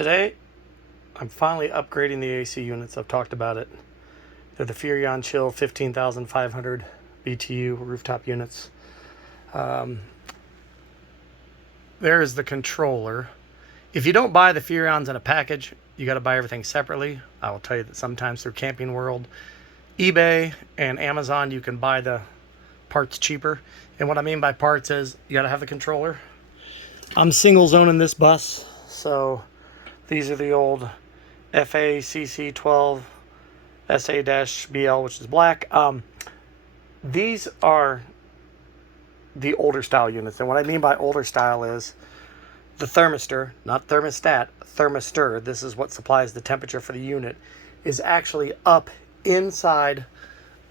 Today, I'm finally upgrading the AC units. I've talked about it. They're the Furrion Chill 15,500 BTU rooftop units. There is the controller. If you don't buy the Furrions in a package, you got to buy everything separately. I will tell you that sometimes through Camping World, eBay, and Amazon, you can buy the parts cheaper. And what I mean by parts is you got to have the controller. I'm single zoning this bus, so these are the old FACC12 SA-BL, which is black. These are the older style units, and what I mean by older style is the thermistor, not thermostat, thermistor, this is what supplies the temperature for the unit, is actually up inside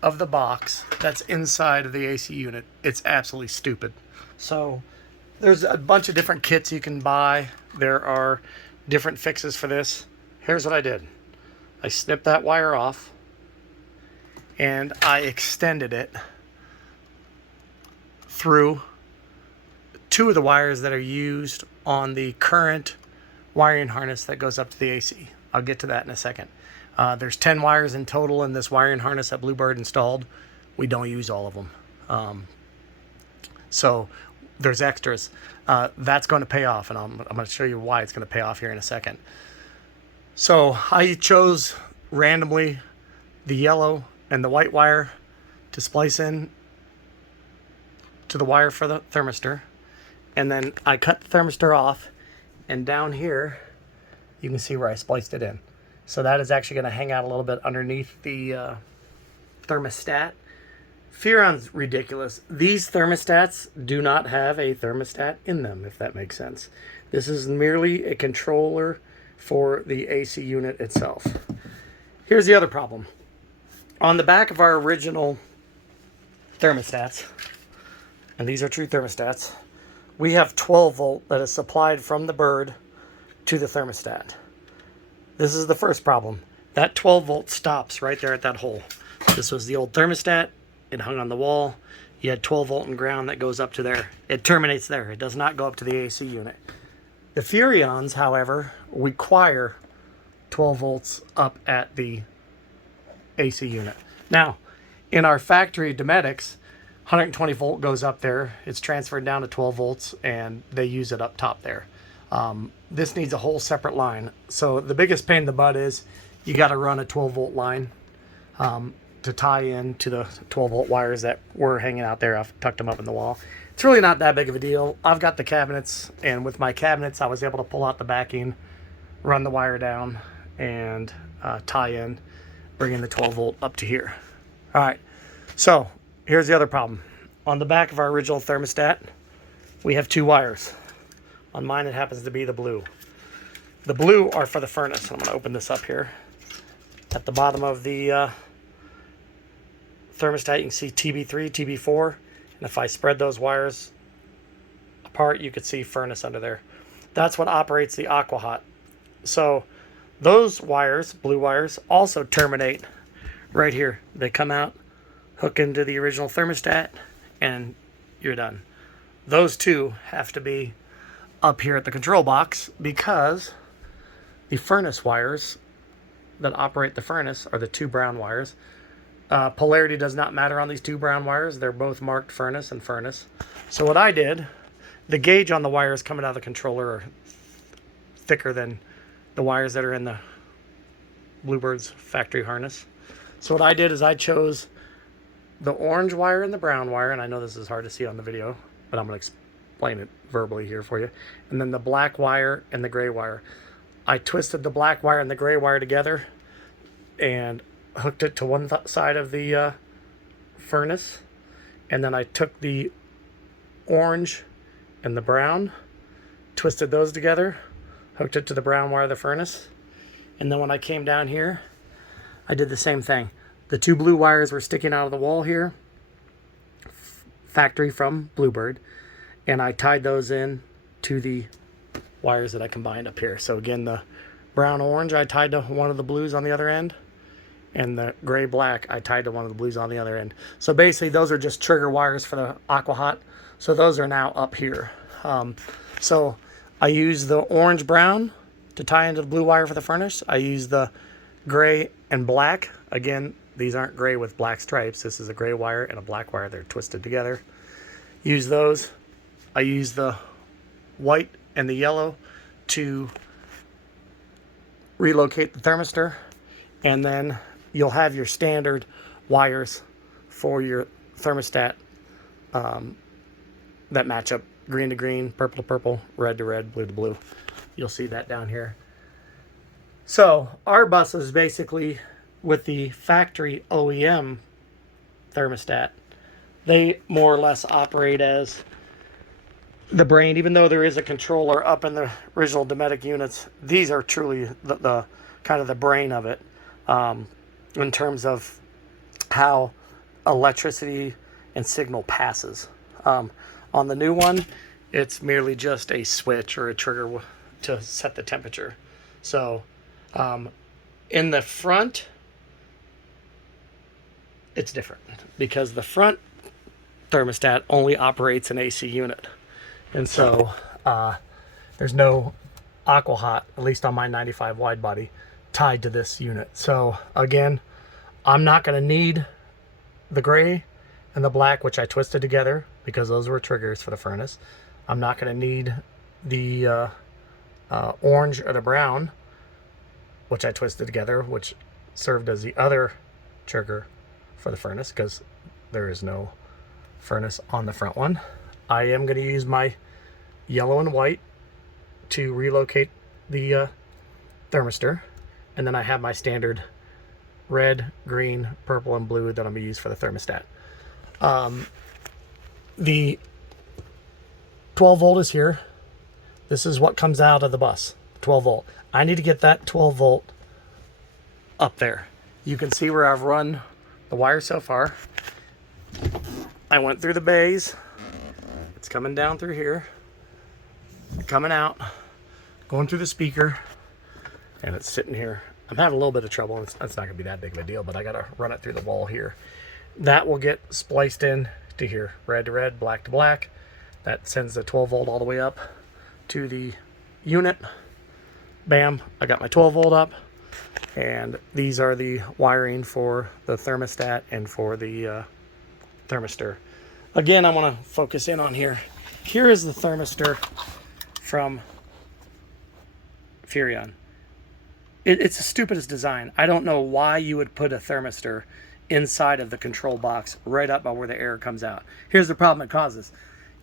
of the box that's inside of the AC unit. It's absolutely stupid. So there's a bunch of different kits you can buy. There are different fixes for this. Here's what I did. I snipped that wire off and I extended it through two of the wires that are used on the current wiring harness that goes up to the AC. I'll get to that in a second. There's 10 wires in total in this wiring harness that Bluebird installed. We don't use all of them. So there's extras. That's going to pay off, and I'm going to show you why it's going to pay off here in a second. So I chose randomly the yellow and the white wire to splice in to the wire for the thermistor, and then I cut the thermistor off, and down here you can see where I spliced it in. So that is actually going to hang out a little bit underneath the thermostat. Furrion's ridiculous. These thermostats do not have a thermostat in them, if that makes sense. This is merely a controller for the AC unit itself. Here's the other problem. On the back of our original thermostats, and these are true thermostats, we have 12 volt that is supplied from the bird to the thermostat. This is the first problem. That 12 volt stops right there at that hole. This was the old thermostat. It hung on the wall. You had 12 volt and ground that goes up to there. It terminates there. It does not go up to the AC unit. The Furrions, however, require 12 volts up at the AC unit. Now, in our factory Dometics, 120 volt goes up there. It's transferred down to 12 volts, and they use it up top there. This needs a whole separate line. So the biggest pain in the butt is you got to run a 12 volt line to tie in to the 12 volt wires that were hanging out there. I've tucked them up in the wall. It's really not that big of a deal. I've got the cabinets, and with my cabinets I was able to pull out the backing, run the wire down, and tie in, bringing the 12 volt up to here. All right, so here's the other problem. On the back of our original thermostat, we have two wires. On mine it happens to be the blue. The blue are for the furnace. I'm going to open this up here. At the bottom of the thermostat you can see TB3, TB4, and if I spread those wires apart you could see furnace under there. That's what operates the AquaHot. So those wires, blue wires, also terminate right here. They come out, hook into the original thermostat, and you're done. Those two have to be up here at the control box because the furnace wires that operate the furnace are the two brown wires. Polarity does not matter on these two brown wires. They're both marked furnace and furnace. So what I did, the gauge on the wires coming out of the controller are thicker than the wires that are in the Bluebird's factory harness. So what I did is I chose the orange wire and the brown wire, and I know this is hard to see on the video, but I'm going to explain it verbally here for you. And then the black wire and the gray wire. I twisted the black wire and the gray wire together and hooked it to one side of the furnace, and then I took the orange and the brown, twisted those together, hooked it to the brown wire of the furnace, and then when I came down here I did the same thing. The two blue wires were sticking out of the wall here, factory from Bluebird, and I tied those in to the wires that I combined up here. So again, the brown orange I tied to one of the blues on the other end, and the gray black I tied to one of the blues on the other end. So basically those are just trigger wires for the AquaHot. So those are now up here. So I use the orange brown to tie into the blue wire for the furnace, I use the gray and black. Again, these aren't gray with black stripes. This is a gray wire and a black wire. They're twisted together. Use those. I use the white and the yellow to relocate the thermistor, and then you'll have your standard wires for your thermostat that match up green to green, purple to purple, red to red, blue to blue. You'll see that down here. So our buses basically, with the factory OEM thermostat, they more or less operate as the brain. Even though there is a controller up in the original Dometic units, these are truly the kind of the brain of it, in terms of how electricity and signal passes. On the new one, it's merely just a switch or a trigger to set the temperature. So in the front, it's different because the front thermostat only operates an AC unit. And so there's no aqua hot, at least on my 95 wide body, tied to this unit. So again, I'm not going to need the gray and the black, which I twisted together because those were triggers for the furnace. I'm not going to need the orange or the brown, which I twisted together, which served as the other trigger for the furnace because there is no furnace on the front one. I am going to use my yellow and white to relocate the thermistor, and then I have my standard red, green, purple, and blue that I'm going to use for the thermostat. The 12 volt is here. This is what comes out of the bus, 12 volt. I need to get that 12 volt up there. You can see where I've run the wire so far. I went through the bays. It's coming down through here, coming out, going through the speaker, and it's sitting here. I'm having a little bit of trouble. It's not going to be that big of a deal, but I got to run it through the wall here. That will get spliced in to here, red to red, black to black. That sends the 12 volt all the way up to the unit. Bam, I got my 12 volt up. And these are the wiring for the thermostat and for the thermistor. Again, I want to focus in on here. Here is the thermistor from Furrion. It's the stupidest design. I don't know why you would put a thermistor inside of the control box right up by where the air comes out. Here's the problem it causes.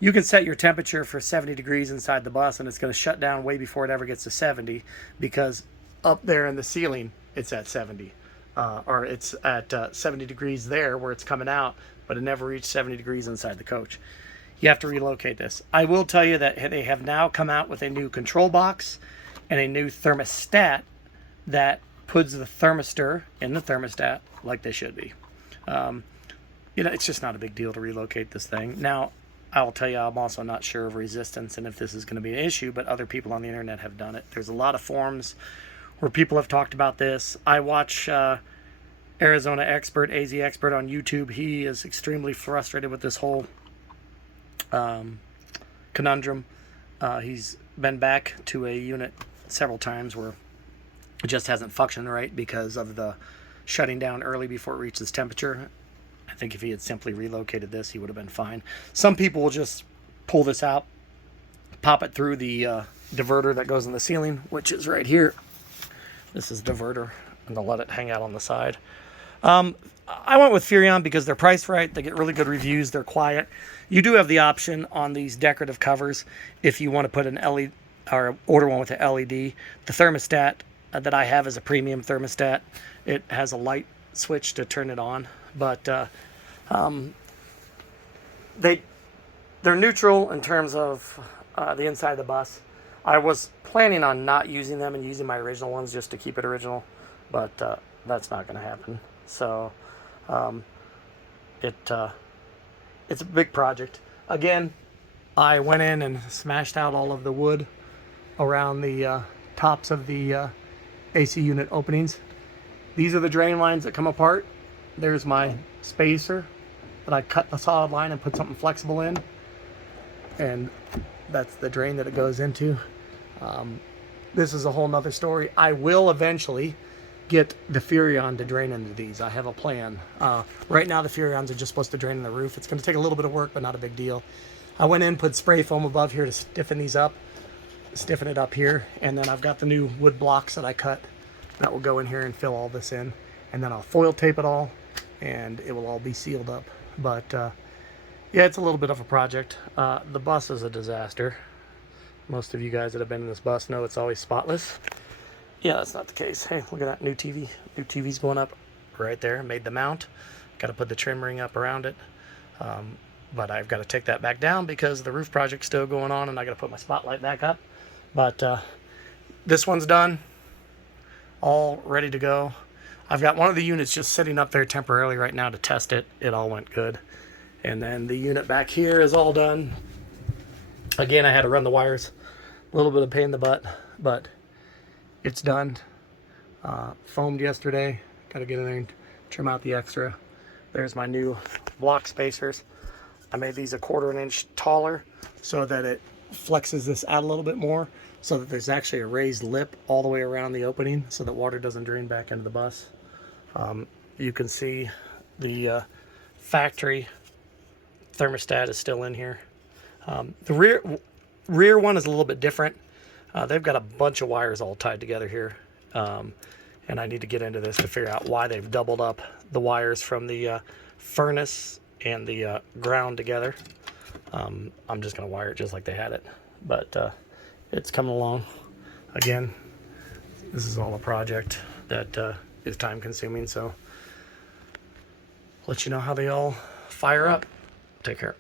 You can set your temperature for 70 degrees inside the bus, and it's going to shut down way before it ever gets to 70 because up there in the ceiling it's at 70. Or it's at 70 degrees there where it's coming out, but it never reached 70 degrees inside the coach. You have to relocate this. I will tell you that they have now come out with a new control box and a new thermostat that puts the thermistor in the thermostat like they should be. It's just not a big deal to relocate this thing. Now, I will tell you, I'm also not sure of resistance and if this is going to be an issue, but other people on the internet have done it. There's a lot of forums where people have talked about this. I watch Arizona Expert, AZ Expert on YouTube. He is extremely frustrated with this whole conundrum. He's been back to a unit several times where it just hasn't functioned right because of the shutting down early before it reaches temperature. I think if he had simply relocated this, he would have been fine. Some people will just pull this out, pop it through the diverter that goes in the ceiling, which is right here. This is diverter, and they'll let it hang out on the side. I went with Furrion because they're priced right. They get really good reviews. They're quiet. You do have the option on these decorative covers if you want to put an LED or order one with an LED. The thermostat that I have is a premium thermostat. It has a light switch to turn it on, but they're neutral in terms of the inside of the bus. I was planning on not using them and using my original ones just to keep it original, but that's not going to happen. So it's a big project. Again, I went in and smashed out all of the wood around the tops of the AC unit openings. These are the drain lines that come apart. There's my spacer that I cut the solid line and put something flexible in, and that's the drain that it goes into. this is a whole nother story. I will eventually get the Furrion to drain into these. I have a plan. Right now the Furrions are just supposed to drain in the roof. It's going to take a little bit of work, but not a big deal. I went in, put spray foam above here to stiffen these up, stiffen it up here, and then I've got the new wood blocks that I cut that will go in here and fill all this in, and then I'll foil tape it all, and it will all be sealed up. But yeah, it's a little bit of a project. The bus is a disaster. Most of you guys that have been in this bus know it's always spotless. Yeah, that's not the case. Hey, look at that new TV. New TV's going up right there. Made the mount. Got to put the trim ring up around it. But I've got to take that back down because the roof project's still going on, and I got to put my spotlight back up. But this one's done. All ready to go. I've got one of the units just sitting up there temporarily right now to test it. It all went good. And then the unit back here is all done. Again, I had to run the wires. A little bit of pain in the butt, but it's done. Foamed yesterday. Got to get in there and trim out the extra. There's my new block spacers. I made these 1/4 inch taller so that it flexes this out a little bit more, so that there's actually a raised lip all the way around the opening so that water doesn't drain back into the bus. You can see the factory thermostat is still in here. The rear one is a little bit different. They've got a bunch of wires all tied together here, and I need to get into this to figure out why they've doubled up the wires from the furnace and the ground together. I'm just going to wire it just like they had it, but it's coming along. Again, this is all a project that is time consuming, so let you know how they all fire up. Take care.